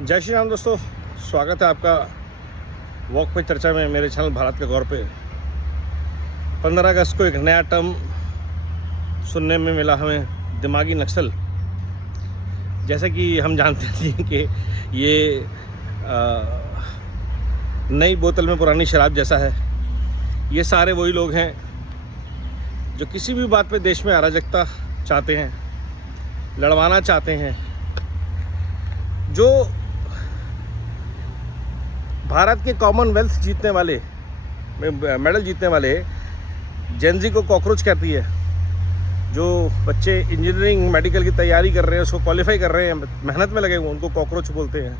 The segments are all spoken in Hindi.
जय श्री राम दोस्तों, स्वागत है आपका वॉक पे चर्चा में मेरे चैनल भारत के गौर पे। 15 अगस्त को एक नया टर्म सुनने में मिला हमें, दिमागी नक्सल। जैसे कि हम जानते हैं कि ये नई बोतल में पुरानी शराब जैसा है। ये सारे वही लोग हैं जो किसी भी बात पे देश में अराजकता चाहते हैं, लड़वाना चाहते हैं, जो भारत के कॉमनवेल्थ जीतने वाले, मेडल जीतने वाले जेनजी को कॉकरोच कहती है। जो बच्चे इंजीनियरिंग मेडिकल की तैयारी कर रहे हैं, उसको क्वालिफाई कर रहे हैं, मेहनत में लगे हुए, उनको कॉकरोच बोलते हैं।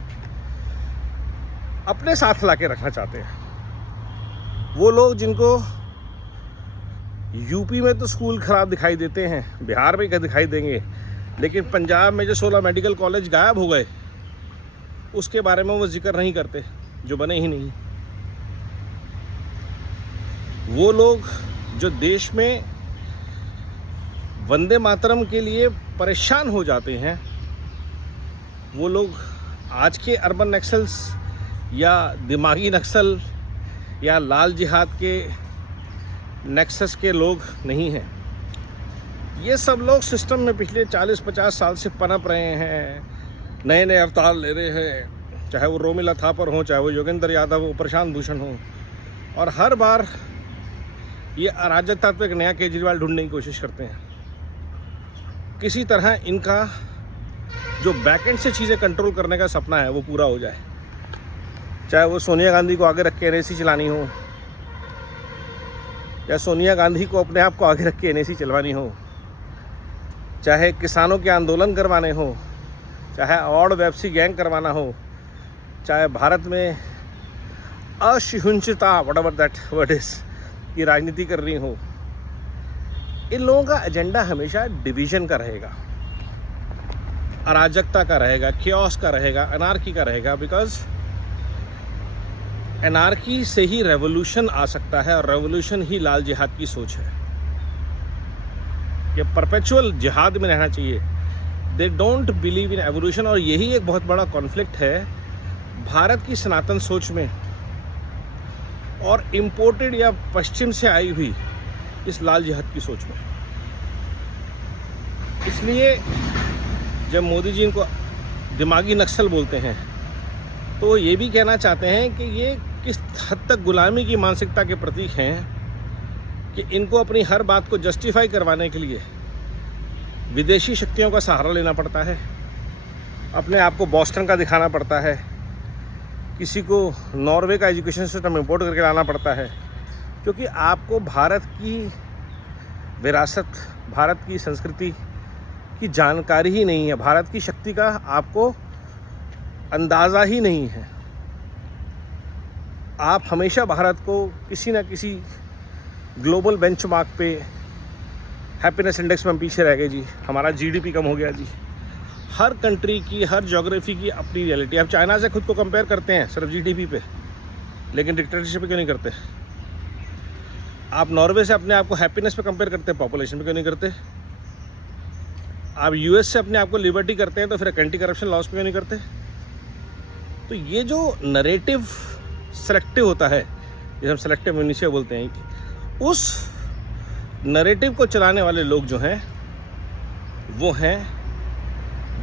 अपने साथ ला के रखना चाहते हैं वो लोग जिनको यूपी में तो स्कूल खराब दिखाई देते हैं, बिहार में दिखाई देंगे, लेकिन पंजाब में जो 16 मेडिकल कॉलेज गायब हो गए उसके बारे में वो जिक्र नहीं करते, जो बने ही नहीं। वो लोग जो देश में वंदे मातरम के लिए परेशान हो जाते हैं, वो लोग आज के अर्बन नक्सल्स या दिमागी नक्सल या लाल जिहाद के नेक्सस के लोग नहीं हैं। ये सब लोग सिस्टम में पिछले 40-50 साल से पनप रहे हैं, नए नए अवतार ले रहे हैं, चाहे वो रोमिला थापर हो, चाहे वो योगेंद्र यादव हो, प्रशांत भूषण हो, और हर बार ये अराजकता पे एक नया केजरीवाल ढूंढने की कोशिश करते हैं। किसी तरह इनका जो बैकएंड से चीज़ें कंट्रोल करने का सपना है वो पूरा हो जाए, चाहे वो सोनिया गांधी को आगे रख के एनएसी चलानी हो, या सोनिया गांधी को अपने आप को आगे रख के एनएसी चलवानी हो, चाहे किसानों के आंदोलन करवाने हो, चाहे अवार्ड वेबसी गैंग करवाना हो, चाहे भारत में असहिष्णुता व्हाटएवर दैट वर्ड इज की राजनीति करनी हो। इन लोगों का एजेंडा हमेशा डिवीजन का रहेगा, अराजकता का रहेगा, क्योस का रहेगा, अनार्की का रहेगा। बिकॉज अनार्की से ही रेवोल्यूशन आ सकता है, और रेवोल्यूशन ही लाल जिहाद की सोच है। ये परपेचुअल जिहाद में रहना चाहिए। They don't believe in evolution, और यही एक बहुत बड़ा कॉन्फ्लिक्ट है भारत की सनातन सोच में और इम्पोर्टेड या पश्चिम से आई हुई इस लाल जिहाद की सोच में। इसलिए जब मोदी जी इनको दिमागी नक्सल बोलते हैं तो ये भी कहना चाहते हैं कि ये किस हद तक गुलामी की मानसिकता के प्रतीक हैं कि इनको अपनी हर बात को जस्टिफाई करवाने के लिए विदेशी शक्तियों का सहारा लेना पड़ता है, अपने आप को बॉस्टन का दिखाना पड़ता है, किसी को नॉर्वे का एजुकेशन सिस्टम इंपोर्ट करके लाना पड़ता है, क्योंकि आपको भारत की विरासत, भारत की संस्कृति की जानकारी ही नहीं है, भारत की शक्ति का आपको अंदाज़ा ही नहीं है। आप हमेशा भारत को किसी न किसी ग्लोबल बेंचमार्क पे, हैप्पीनेस इंडेक्स में हम पीछे रह गए जी, हमारा जीडीपी कम हो गया जी। हर कंट्री की, हर ज्योग्राफी की अपनी रियलिटी। आप चाइना से खुद को कंपेयर करते हैं सिर्फ जीडीपी पे, लेकिन डिक्टेटरशिप पे क्यों नहीं करते? आप नॉर्वे से अपने आप को हैप्पीनेस पे कंपेयर करते हैं, पॉपुलेशन पे क्यों नहीं करते? आप यूएस से अपने आप को लिबर्टी करते हैं, तो फिर एंटी करप्शन लॉस पे क्यों नहीं करते? तो ये जो नरेटिव सेलेक्टिव होता है, जिसे हम सेलेक्टिव म्यूनिसिया बोलते हैं, उस नरेटिव को चलाने वाले लोग जो हैं वो हैं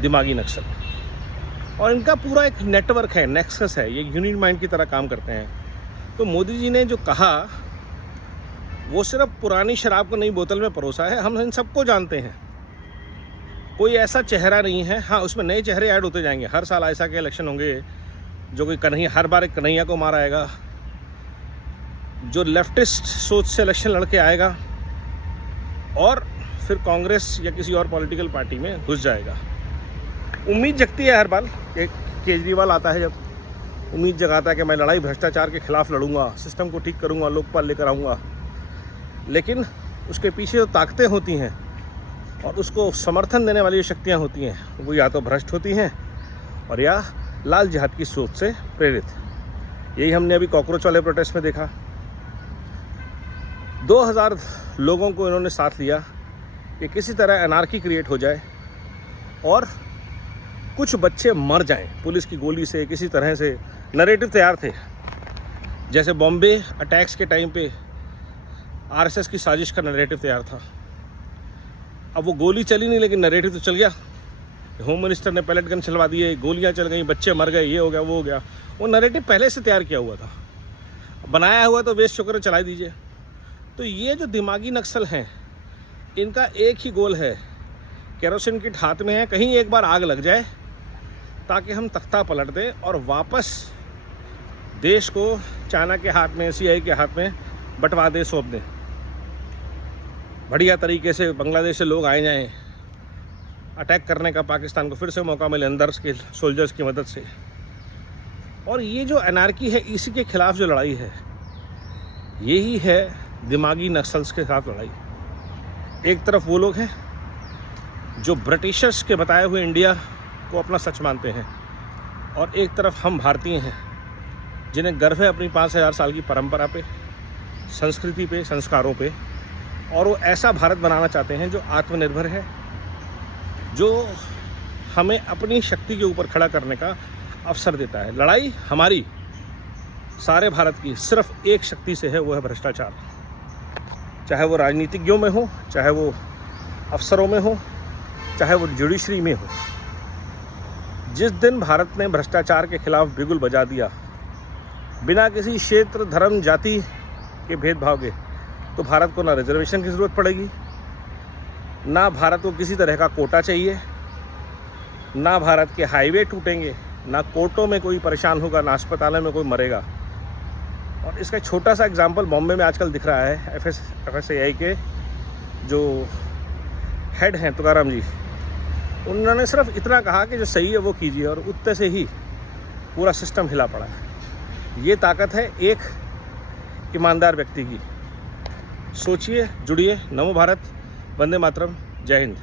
दिमागी नक्सल। और इनका पूरा एक नेटवर्क है, नेक्सस है, ये यूनिट माइंड की तरह काम करते हैं। तो मोदी जी ने जो कहा वो सिर्फ पुरानी शराब को नई बोतल में परोसा है। हम इन सबको जानते हैं, कोई ऐसा चेहरा नहीं है। हाँ, उसमें नए चेहरे ऐड होते जाएंगे। हर साल ऐसा के इलेक्शन होंगे जो कोई कन्हैया, हर बार एक कन्हैया को मारा आएगा, जो लेफ्टिस्ट सोच से इलेक्शन लड़के आएगा और फिर कांग्रेस या किसी और पॉलिटिकल पार्टी में घुस जाएगा। उम्मीद जगती है हर बार। एक केजरीवाल आता है, जब उम्मीद जगाता है कि मैं लड़ाई भ्रष्टाचार के खिलाफ लड़ूंगा, सिस्टम को ठीक करूंगा, लोकपाल लेकर आऊँगा, लेकिन उसके पीछे जो ताकतें होती हैं और उसको समर्थन देने वाली जो शक्तियाँ होती हैं, वो या तो भ्रष्ट होती हैं और या लाल जिहाद की सोच से प्रेरित। यही हमने अभी कॉकरोच वाले प्रोटेस्ट में देखा। 2000 लोगों को इन्होंने साथ लिया कि किसी तरह एनार्की क्रिएट हो जाए और कुछ बच्चे मर जाएं पुलिस की गोली से, किसी तरह से, नरेटिव तैयार थे। जैसे बॉम्बे अटैक्स के टाइम पे आरएसएस की साजिश का नरेटिव तैयार था। अब वो गोली चली नहीं, लेकिन नरेटिव तो चल गया। होम मिनिस्टर ने पैलेट गन चलवा दिए, गोलियां चल गई, बच्चे मर गए, ये हो गया, वो हो गया। वो नरेटिव पहले से तैयार किया हुआ था, बनाया हुआ, तो बेश शुक्र चला दीजिए। तो ये जो दिमागी नक्सल हैं, इनका एक ही गोल है, केरोसिन किट हाथ में है, कहीं एक बार आग लग जाए ताकि हम तख्ता पलट दें और वापस देश को चाइना के हाथ में, सीआई के हाथ में बंटवा दे, सौंप दें। बढ़िया तरीके से बांग्लादेश से लोग आए जाएं, अटैक करने का पाकिस्तान को फिर से मौका मिले अंदर के सोल्जर्स की मदद से। और ये जो एनार्की है, इसी के खिलाफ जो लड़ाई है, यही है दिमागी नक्सल्स के साथ लड़ाई। एक तरफ वो लोग हैं जो ब्रिटिशर्स के बताए हुए इंडिया को अपना सच मानते हैं, और एक तरफ हम भारतीय हैं जिन्हें गर्व है अपनी 5000 साल की परंपरा पे, संस्कृति पे, संस्कारों पे, और वो ऐसा भारत बनाना चाहते हैं जो आत्मनिर्भर है, जो हमें अपनी शक्ति के ऊपर खड़ा करने का अवसर देता है। लड़ाई हमारी सारे भारत की सिर्फ एक शक्ति से है, वो है भ्रष्टाचार। चाहे वो राजनीतिज्ञों में हो, चाहे वो अफसरों में हो, चाहे वो जुडिशरी में हो। जिस दिन भारत ने भ्रष्टाचार के खिलाफ बिगुल बजा दिया, बिना किसी क्षेत्र, धर्म, जाति के भेदभाव के, तो भारत को ना रिजर्वेशन की ज़रूरत पड़ेगी, ना भारत को किसी तरह का कोटा चाहिए, ना भारत के हाईवे टूटेंगे, ना कोर्टों में कोई परेशान होगा, ना अस्पतालों में कोई मरेगा। और इसका छोटा सा एग्जांपल बॉम्बे में आजकल दिख रहा है। FSSAI के जो हेड हैं तुकाराम जी, उन्होंने सिर्फ इतना कहा कि जो सही है वो कीजिए, और उतने से ही पूरा सिस्टम हिला पड़ा है। ये ताकत है एक ईमानदार व्यक्ति की। सोचिए, जुड़िए। नमो भारत, वंदे मातरम, जय हिंद।